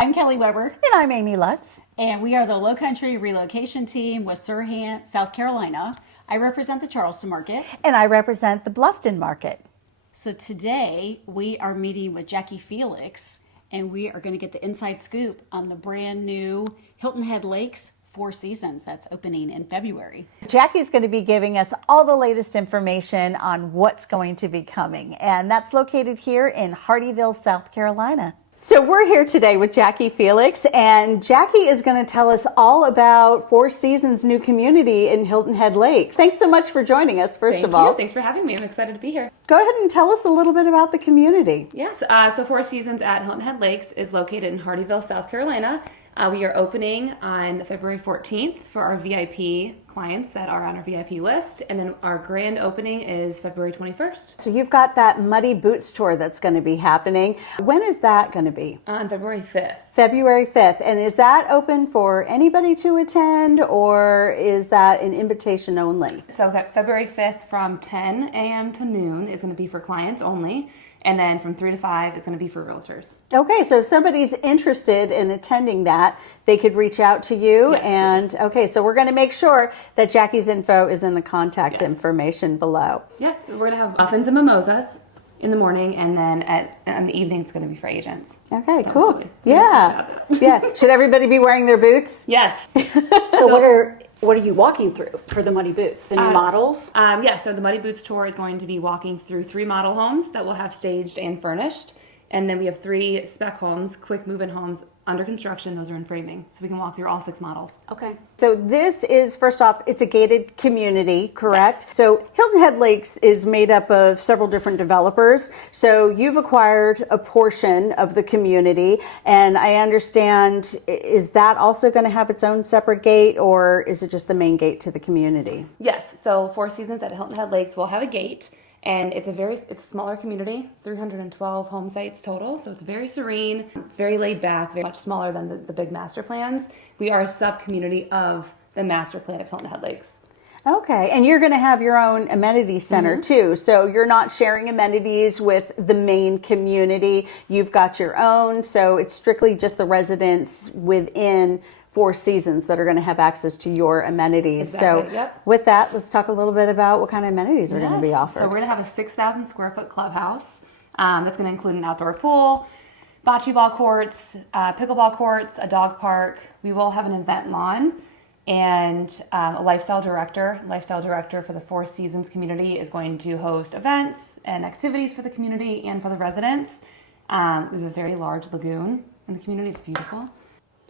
I'm Kelly Weber. And I'm Amy Lutz. And we are the Low Country Relocation Team with SERHANT, South Carolina. I represent the Charleston market. And I represent the Bluffton market. So today we are meeting with Jackie Felix, and we are going to get the inside scoop on the brand new Hilton Head Lakes Four Seasons that's opening in February. Jackie's going to be giving us all the latest information on what's going to be coming. And that's located here in Hardeeville, South Carolina. So we're here today with Jackie Felix, and Jackie is going to tell us all about Four Seasons' new community in Hilton Head Lakes. Thanks so much for joining us, first of all. Thanks for having me. I'm excited to be here. Go ahead and tell us a little bit about the community. Yes, so Four Seasons at Hilton Head Lakes is located in Hardeeville, South Carolina. We are opening on February 14th for our VIP clients that are on our VIP list, and then our grand opening is February 21st. So you've got that Muddy Boots tour that's going to be happening. When is that going to be? On February 5th. February 5th. And is that open for anybody to attend, or is that an invitation only? So February 5th from 10 a.m. to noon is going to be for clients only. And then from 3 to 5 is going to be for realtors. Okay, so if somebody's interested in attending that, they could reach out to you. Yes, and please. Okay, so we're going to make sure that Jackie's info is in the contact information below. Yes, we're going to have muffins and mimosas in the morning, and then in the evening it's going to be for agents. Okay, So cool. silly. Yeah. Yeah. Should everybody be wearing their boots? Yes. So what are you walking through for the Muddy Boots? The new models? So the Muddy Boots tour is going to be walking through 3 model homes that we'll have staged and furnished. And then we have 3 spec homes, quick move-in homes under construction. Those are in framing. So we can walk through all 6 models. Okay. So this is, first off, it's a gated community, correct? Yes. So Hilton Head Lakes is made up of several different developers. So you've acquired a portion of the community, and I understand, is that also going to have its own separate gate, or is it just the main gate to the community? Yes. So Four Seasons at Hilton Head Lakes will have a gate. And it's a smaller community, 312 home sites total. So it's very serene. It's very laid back, very much smaller than the big master plans. We are a sub-community of the master plan of Hilton Head Lakes. Okay, and you're going to have your own amenity center too. So you're not sharing amenities with the main community. You've got your own. So it's strictly just the residents within Four Seasons that are going to have access to your amenities. Exactly, So yep. with that, let's talk a little bit about what kind of amenities are going to be offered. So we're going to have a 6,000 square foot clubhouse. That's going to include an outdoor pool, bocce ball courts, pickleball courts, a dog park. We will have an event lawn, and a lifestyle director. Lifestyle director for the Four Seasons community is going to host events and activities for the community and for the residents. We have a very large lagoon in the community. It's beautiful.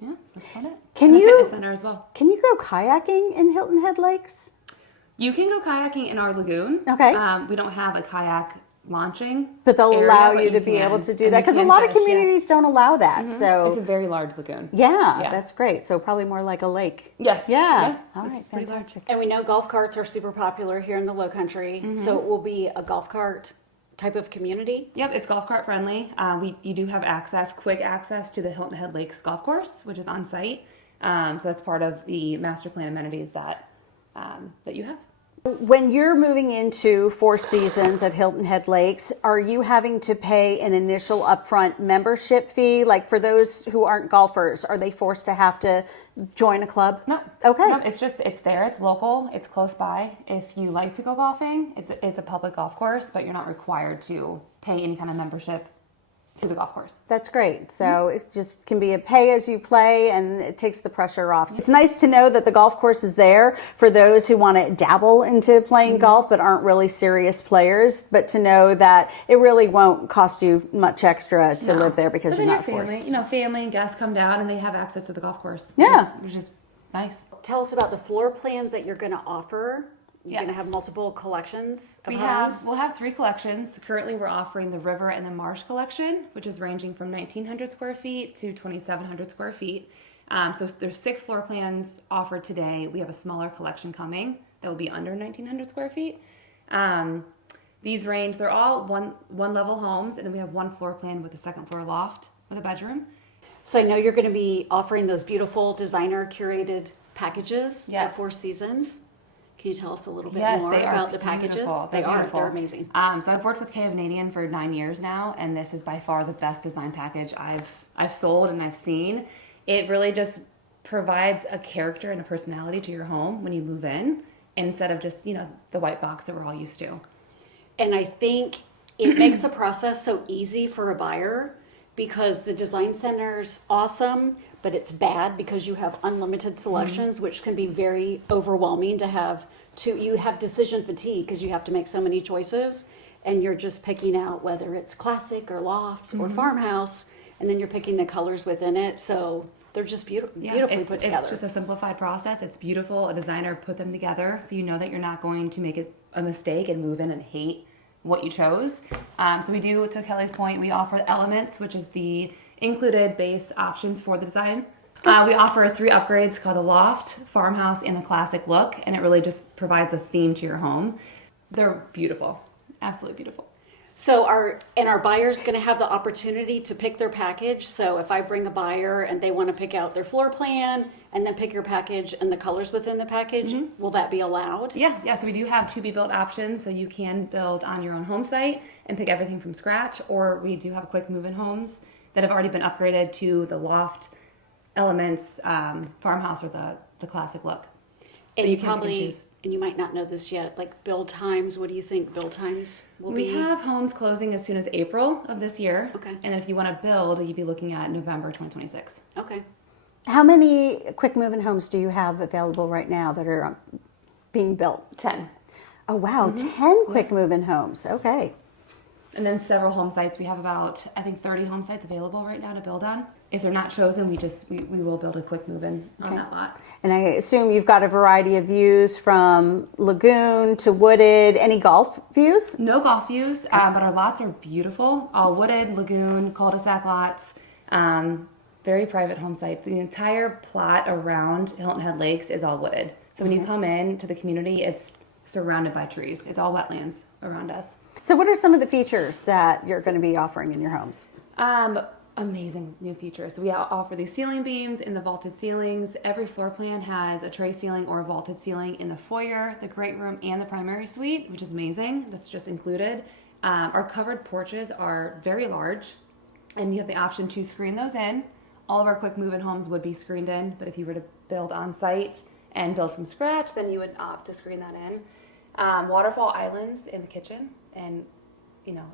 Yeah, that's about it. Can and a you- fitness center as well. Can you go kayaking in Hilton Head Lakes? You can go kayaking in our lagoon. Okay. We don't have a kayak launching, But they'll area, allow but you to be can. able to do And that, you because a can lot of fish, yeah. communities don't allow that. So It's a very large lagoon. yeah, Yeah. that's great. So probably more like a lake. Yes. Yeah. All It's right, pretty large. fantastic. And we know golf carts are super popular here in the Low Country. So it will be a golf cart type of community. Yep, it's golf cart friendly. You do have quick access to the Hilton Head Lakes golf course, which is on site. So that's part of the master plan amenities that you have. When you're moving into Four Seasons at Hilton Head Lakes, are you having to pay an initial upfront membership fee? Like for those who aren't golfers, are they forced to have to join a club? No. Okay. No, it's there. It's local. It's close by. If you like to go golfing, it's a public golf course, but you're not required to pay any kind of membership to the golf course. That's great. So it just can be a pay as you play, and it takes the pressure off. It's nice to know that the golf course is there for those who want to dabble into playing golf but aren't really serious players, but to know that it really won't cost you much extra to live there because But you're then not your forced. family, family and guests come down and they have access to the golf course. Yeah. Which is nice. Tell us about the floor plans that you're going to offer. You're going to Yes. have multiple collections of We'll homes. have 3 collections. Currently, we're offering the River and the Marsh collection, which is ranging from 1,900 square feet to 2,700 square feet. So there's 6 floor plans offered today. We have a smaller collection coming that will be under 1,900 square feet. These range, they're all one level homes, and then we have 1 floor plan with a 2nd floor loft with a bedroom. So I know you're going to be offering those beautiful designer curated packages at Yes. Four Seasons. Can you tell us a little bit Yes, more they are about the packages? beautiful. They are. Beautiful. They're amazing. So I've worked with Hovnanian for 9 years now, and this is by far the best design package I've sold and I've seen. It really just provides a character and a personality to your home when you move in, instead of just, you know, the white box that we're all used to. And I think it makes the process so easy for a buyer because the design center's awesome, but it's bad because you have unlimited selections, which can be very overwhelming to have you have decision fatigue because you have to make so many choices and you're just picking out whether it's classic or loft or farmhouse, and then you're picking the colors within it. So they're just beautifully put together. It's just a simplified process. It's beautiful. A designer put them together so you know that you're not going to make a mistake and move in and hate what you chose. So we do, to Kelly's point, we offer elements, which is the included base options for the design. We offer 3 upgrades called the loft, farmhouse, and the classic look, and it really just provides a theme to your home. They're beautiful, absolutely beautiful. So our buyers going to have the opportunity to pick their package. So if I bring a buyer and they want to pick out their floor plan and then pick your package and the colors within the package, will that be allowed? Yeah. So we do have to-be-built options, so you can build on your own home site and pick everything from scratch, or we do have quick move-in homes that have already been upgraded to the loft, elements, farmhouse, or the classic look. And So you can pick and probably, choose. and you might not know this yet, like build times, what do you think build times will We be? have homes closing as soon as April of this year. Okay. And then if you want to build, you'd be looking at November 2026. Okay. How many quick move-in homes do you have available right now that are being built? 10. Oh, wow, 10 quick move-in homes. Okay. And then several home sites. We have about, I think, 30 home sites available right now to build on. If they're not chosen, we will build a quick move-in on that lot. And I assume you've got a variety of views from lagoon to wooded. Any golf views? No golf views, but our lots are beautiful. All wooded, lagoon, cul-de-sac lots, very private home sites. The entire plot around Hilton Head Lakes is all wooded. So when you come in to the community, it's surrounded by trees. It's all wetlands around us. So what are some of the features that you're going to be offering in your homes? Amazing new features. So we offer these ceiling beams in the vaulted ceilings. Every floor plan has a tray ceiling or a vaulted ceiling in the foyer, the great room, and the primary suite, which is amazing. That's just included. Our covered porches are very large, and you have the option to screen those in. All of our quick move-in homes would be screened in, but if you were to build on site and build from scratch, then you would opt to screen that in. Waterfall islands in the kitchen, and you know,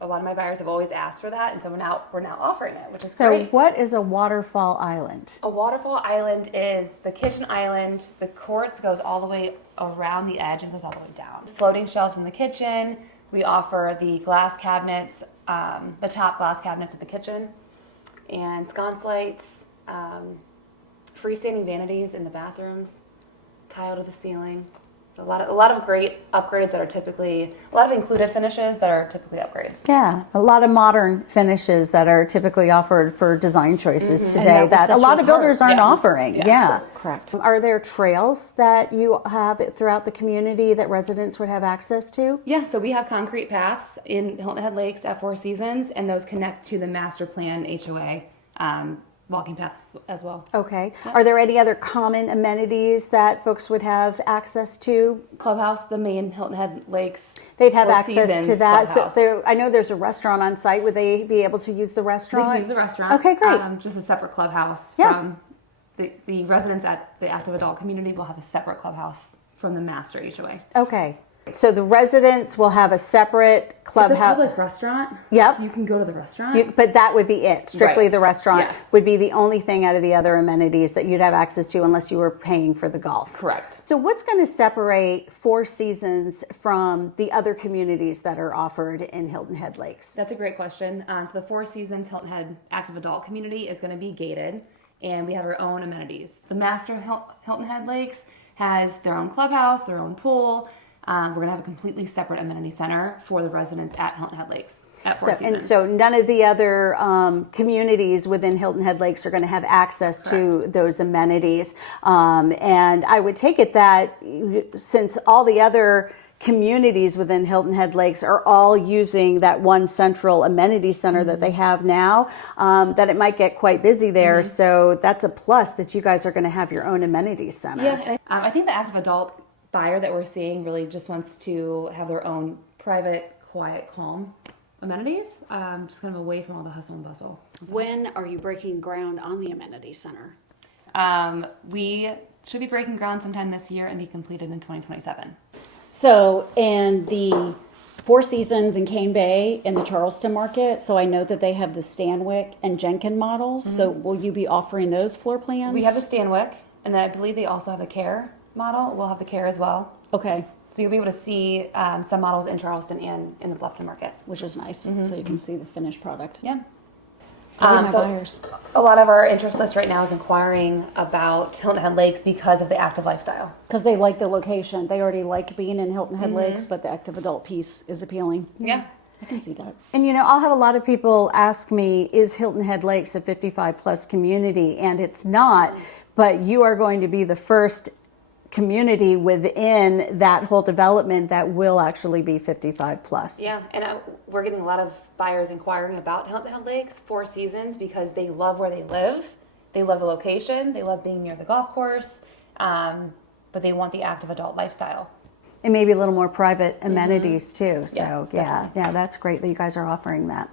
a lot of my buyers have always asked for that, and so we're now offering it, which is great. So what is a waterfall island? A waterfall island is the kitchen island. The quartz goes all the way around the edge and goes all the way down. Floating shelves in the kitchen. We offer the glass cabinets, the top glass cabinets of the kitchen, and sconce lights, freestanding vanities in the bathrooms, tile to the ceiling. So a lot of great upgrades that are typically, a lot of included finishes that are typically upgrades. Yeah, a lot of modern finishes that are typically offered for design choices today that was that a such lot your of builders part. aren't Yeah. offering. Yeah. Yeah. Correct. Are there trails that you have throughout the community that residents would have access to? Yeah, so we have concrete paths in Hilton Head Lakes at Four Seasons, and those connect to the master plan HOA walking paths as well. Okay. Are there any other common amenities that folks would have access to? Clubhouse, the main Hilton Head Lakes. They'd have Four access Seasons to that. So clubhouse. I know there's a restaurant on site. Would they be able to use the They restaurant? can use the restaurant. Okay, great. Just a separate clubhouse Yeah. from the residents at the active adult community will have a separate clubhouse from the master HOA. Okay. So the residents will have a separate It's a clubhouse. public restaurant. Yep. So you can go to the restaurant. But that would be it. Strictly Right. the restaurant Yes. would be the only thing out of the other amenities that you'd have access to unless you were paying for the golf. Correct. So what's going to separate Four Seasons from the other communities that are offered in Hilton Head Lakes? That's a great question. So the Four Seasons Hilton Head active adult community is going to be gated, and we have our own amenities. The master Hilton Head Lakes has their own clubhouse, their own pool. We're going to have a completely separate amenity center for the residents at Hilton Head Lakes at Four Seasons. So none of the other communities within Hilton Head Lakes are going to have access to those amenities. And I would take it that since all the other communities within Hilton Head Lakes are all using that one central amenity center that they have now, that it might get quite busy there. So that's a plus that you guys are going to have your own amenity center. Yeah, and I think the active adult buyer that we're seeing really just wants to have their own private, quiet, calm amenities, just kind of away from all the hustle and bustle. When are you breaking ground on the amenity center? We should be breaking ground sometime this year and be completed in 2027. So, in the Four Seasons in Cane Bay in the Charleston market, so I know that they have the Stanwyck and Jenkin models. So, will you be offering those floor plans? We have the Stanwyck, and then I believe they also have the Care model. We'll have the Care as well. Okay, So you'll be able to see some models in Charleston and in the Bluffton market. which is nice. So you can see the finished product. Yeah. Who are my So buyers? a lot of our interest list right now is inquiring about Hilton Head Lakes because of the active lifestyle. Because they like the location. They already like being in Hilton Head Lakes, but the active adult piece is appealing. Yeah. I can see that. And I'll have a lot of people ask me, is Hilton Head Lakes a 55 plus community? And it's not, but you are going to be the first community within that whole development that will actually be 55 plus. Yeah, and we're getting a lot of buyers inquiring about Hilton Head Lakes, Four Seasons, because they love where they live. They love the location. They love being near the golf course, but they want the active adult lifestyle. And maybe a little more private amenities too. So Yeah, yeah, that's great that you guys are offering that.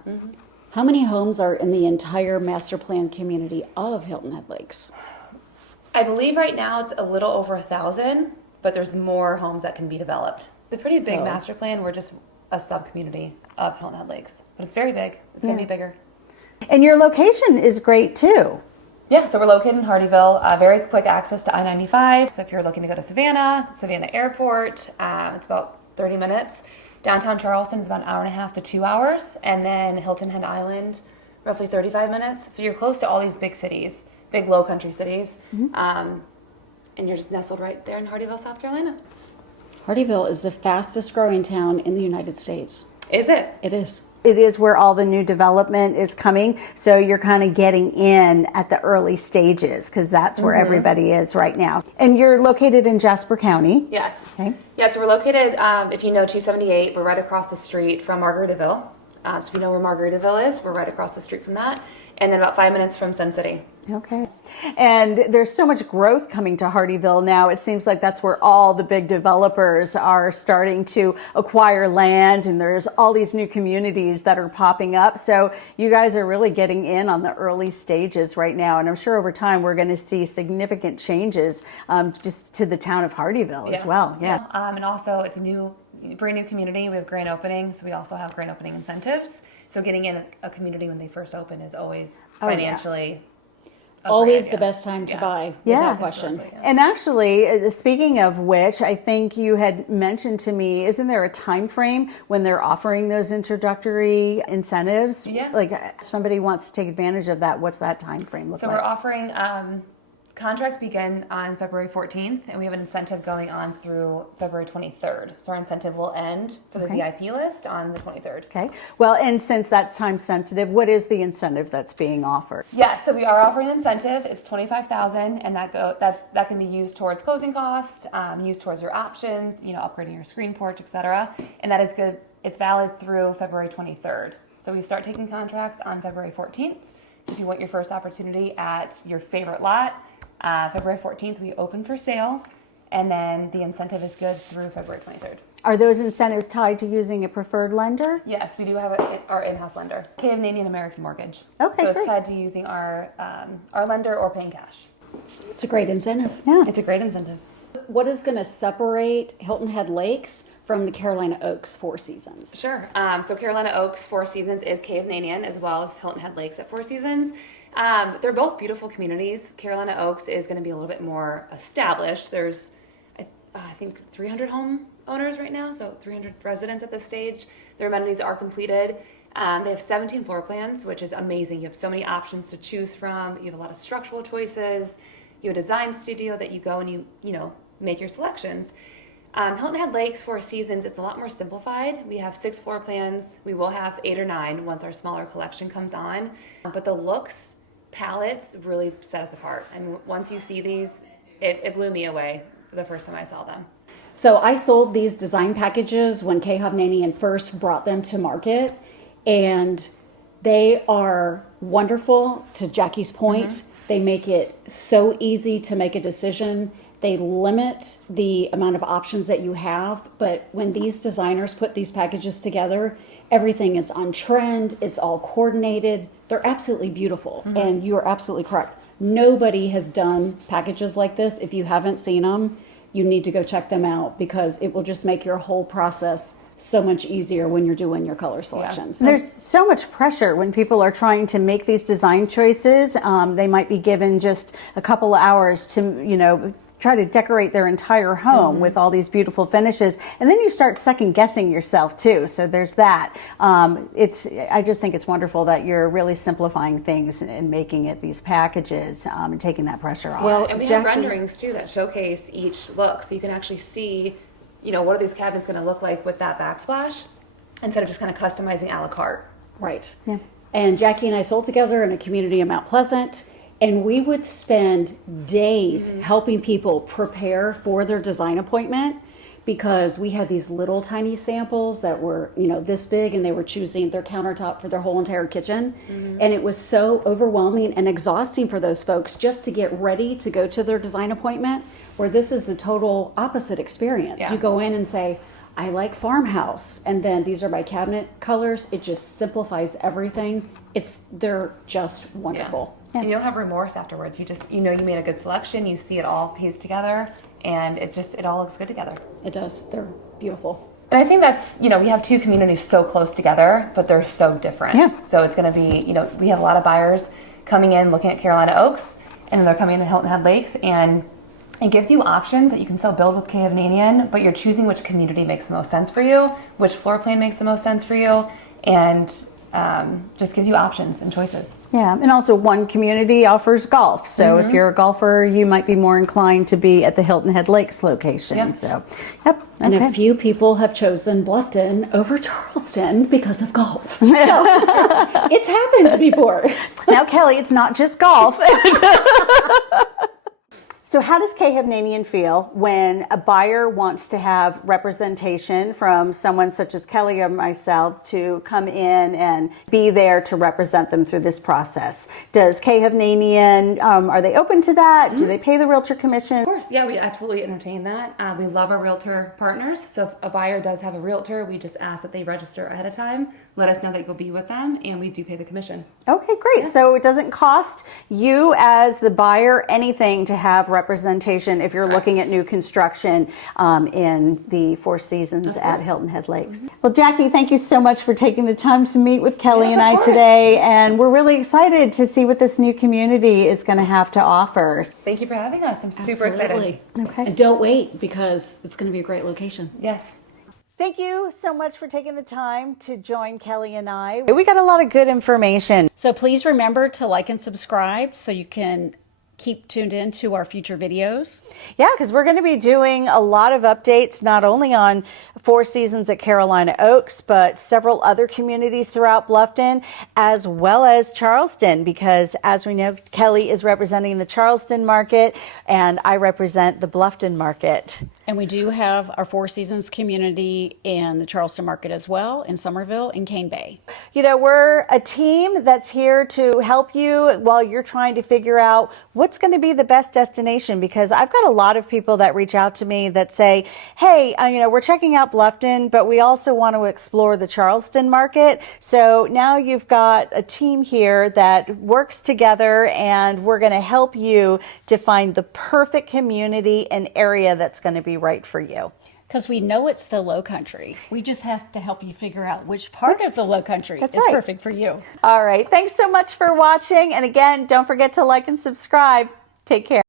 How many homes are in the entire master plan community of Hilton Head Lakes? I believe right now it's a little over 1,000, but there's more homes that can be developed. It's a pretty big So- master plan. We're just a sub-community of Hilton Head Lakes, but it's very big. It's going to be bigger. And your location is great too. Yeah, so we're located in Hardeeville, very quick access to I-95. So if you're looking to go to Savannah Airport, it's about 30 minutes. Downtown Charleston is about an hour and a half to 2 hours. And then Hilton Head Island, roughly 35 minutes. So you're close to all these big cities, big low country cities. And you're just nestled right there in Hardeeville, South Carolina. Hardeeville is the fastest growing town in the United States. Is it? It is. It is where all the new development is coming. So you're kind of getting in at the early stages because that's where everybody is right now. And you're located in Jasper County. Yes. Okay. Yeah, so we're located, if you know 278, we're right across the street from Margaritaville. So if you know where Margaritaville is, we're right across the street from that. And then about 5 minutes from Sun City. Okay. And there's so much growth coming to Hardeeville now. It seems like that's where all the big developers are starting to acquire land, and there's all these new communities that are popping up. So you guys are really getting in on the early stages right now. And I'm sure over time we're going to see significant changes just to the town of Hardeeville as well. Yeah. And also it's a brand new community. We have grand opening, so we also have grand opening incentives. So getting in a community when they first open is always financially Always the best time to buy, Yeah. without question. And actually, speaking of which, I think you had mentioned to me, isn't there a time frame when they're offering those introductory incentives? Yeah. Like if somebody wants to take advantage of that, what's that time frame look So like? we're offering contracts begin on February 14th, and we have an incentive going on through February 23rd. So our incentive will end for the VIP list on the 23rd. Okay. Well, and since that's time sensitive, what is the incentive that's being offered? Yeah, so we are offering an incentive. It's $25,000, and that can be used towards closing costs, used towards your options, upgrading your screen porch, etc. And that is good. It's valid through February 23rd. So we start taking contracts on February 14th. So if you want your first opportunity at your favorite lot, February 14th we open for sale, and then the incentive is good through February 23rd. Are those incentives tied to using a preferred lender? Yes, we do have our in-house lender, Hovnanian American Mortgage. Okay, so it's great. tied to using our lender or paying cash. It's a great incentive. Yeah. It's a great incentive. What is going to separate Hilton Head Lakes from the Carolina Oaks Four Seasons? Sure. So Carolina Oaks Four Seasons is Hovnanian, as well as Hilton Head Lakes at Four Seasons. They're both beautiful communities. Carolina Oaks is going to be a little bit more established. There's, I think, 300 home owners right now, so 300 residents at this stage. Their amenities are completed. They have 17 floor plans, which is amazing. You have so many options to choose from. You have a lot of structural choices. You have a design studio that you go and you make your selections. Hilton Head Lakes Four Seasons, it's a lot more simplified. We have 6 floor plans. We will have 8 or 9 once our smaller collection comes on. But the looks, palettes really set us apart. I mean, once you see these, it blew me away the first time I saw them. So I sold these design packages when Hovnanian first brought them to market, and they are wonderful. To Jackie's point, they make it so easy to make a decision. they limit the amount of options that you have. But when these designers put these packages together, everything is on trend, it's all coordinated. They're absolutely beautiful. And you're absolutely correct. Nobody has done packages like this. If you haven't seen them, you need to go check them out, because it will just make your whole process so much easier when you're doing your color selections. There's so much pressure when people are trying to make these design choices. They might be given just a couple of hours to, try to decorate their entire home with all these beautiful finishes, and then you start second guessing yourself too. So there's that. I just think it's wonderful that you're really simplifying things and making it these packages and taking that pressure off. Well, And we Jackie- have renderings too that showcase each look, so you can actually see, what are these cabinets going to look like with that backsplash, instead of just kind of customizing a la carte. Right. Yeah. And Jackie and I sold together in a community in Mount Pleasant, and we would spend days helping people prepare for their design appointment, because we had these little tiny samples that were, this big, and they were choosing their countertop for their whole entire kitchen. And it was so overwhelming and exhausting for those folks just to get ready to go to their design appointment, where this is the total opposite experience. Yeah. You go in and say, I like farmhouse, and then these are my cabinet colors. It just simplifies everything. They're just wonderful. Yeah. And you'll have remorse afterwards. You know you made a good selection. You see it all pieced together, and it all looks good together. It does. They're beautiful. And I think that's, we have two communities so close together, but they're so different. Yeah. So it's going to be, we have a lot of buyers coming in looking at Carolina Oaks, and then they're coming to Hilton Head Lakes, and it gives you options that you can still build with Hovnanian, but you're choosing which community makes the most sense for you, which floor plan makes the most sense for you, and just gives you options and choices. Yeah, and also one community offers golf. So if you're a golfer, you might be more inclined to be at the Hilton Head Lakes location. Yep. So, yep. And okay. a few people have chosen Bluffton over Charleston because of golf. So, it's happened before. Now, Kelly, it's not just golf. So how does Hovnanian feel when a buyer wants to have representation from someone such as Kelly or myself to come in and be there to represent them through this process? Does Hovnanian, are they open to that? Do they pay the realtor commission? Of course, yeah, we absolutely entertain that. We love our realtor partners. So if a buyer does have a realtor, we just ask that they register ahead of time, let us know that you'll be with them, and we do pay the commission. Okay, great. So it doesn't cost you as the buyer anything to have representation if you're looking at new construction in the Four Seasons at Hilton Head Lakes. Well, Jackie, thank you so much for taking the time to meet with Kelly and I today. And we're really excited to see what this new community is going to have to offer. Thank you for having us. I'm super excited. Okay. And don't wait, because it's going to be a great location. Yes. Thank you so much for taking the time to join Kelly and I. We got a lot of good information. So please remember to like and subscribe so you can keep tuned in to our future videos. Yeah, because we're going to be doing a lot of updates, not only on Four Seasons at Carolina Oaks, but several other communities throughout Bluffton, as well as Charleston, because as we know, Kelly is representing the Charleston market and I represent the Bluffton market. And we do have our Four Seasons community in the Charleston market as well, in Somerville and Cane Bay. You know, we're a team that's here to help you while you're trying to figure out what's going to be the best destination, because I've got a lot of people that reach out to me that say, hey, we're checking out Bluffton, but we also want to explore the Charleston market. So now you've got a team here that works together, and we're going to help you to find the perfect community and area that's going to be right for you. Because we know it's the low country. We just have to help you figure out which part of the low country is right. perfect for you. All right. Thanks so much for watching. And again, don't forget to like and subscribe. Take care.